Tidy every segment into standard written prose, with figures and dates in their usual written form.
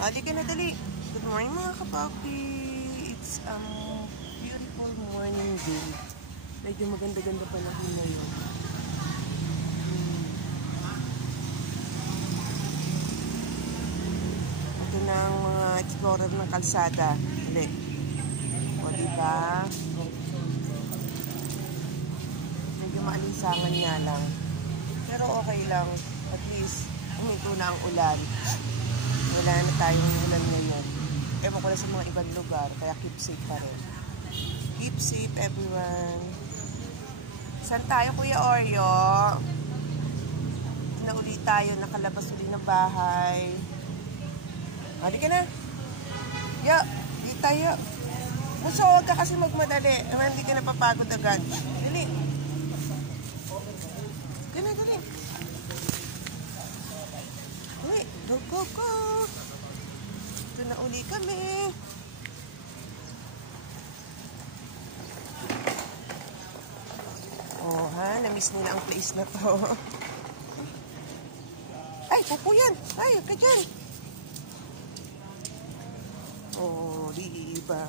Di ka na dali. Good morning mga kapapi. It's beautiful morning day. Medyo maganda-ganda pa na ngayon. Ito na ang mga explorer ng kalsada. Hindi. O diba? Medyo maalinsangan nga lang. Pero okay lang. At least, umito na ang ulan. Wala na tayong ulan ngayon. Ewan ko na sa mga ibang lugar. Kaya keep safe pa rin. Keep safe everyone. Saan tayo Kuya Oreo? Na uli tayo. Nakalabas uli ng bahay. Di ka na. Yo, di tayo. Muso, huwag ka kasi magmadali. Hindi ka napapagod agad. Dali. Dali, dali. Dali, go, go, go. Ito na uli kami. Oh, ha? Na-miss nila ang place na to. Ay, pupo yan. Ay, ka dyan. Oh, diba?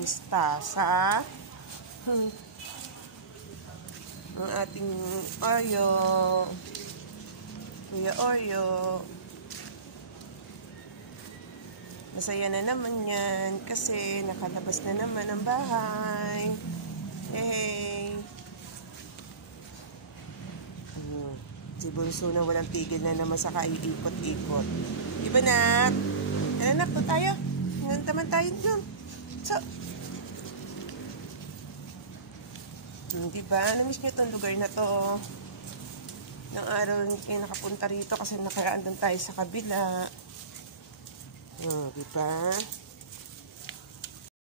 Mustasa. Ang ating Oreo. Kuya Oreo. Masaya na naman yan kasi nakalabas na naman ang bahay. Hey! Si Bunso na walang tigil na naman sa kaiikot-ikot. Diba nak? Anak po tayo. Ngayon naman tayo dyan. So, diba? Namiss nyo itong lugar na to. Nang araw kayo nakapunta rito kasi nakaraan doon tayo sa kabila. Diba?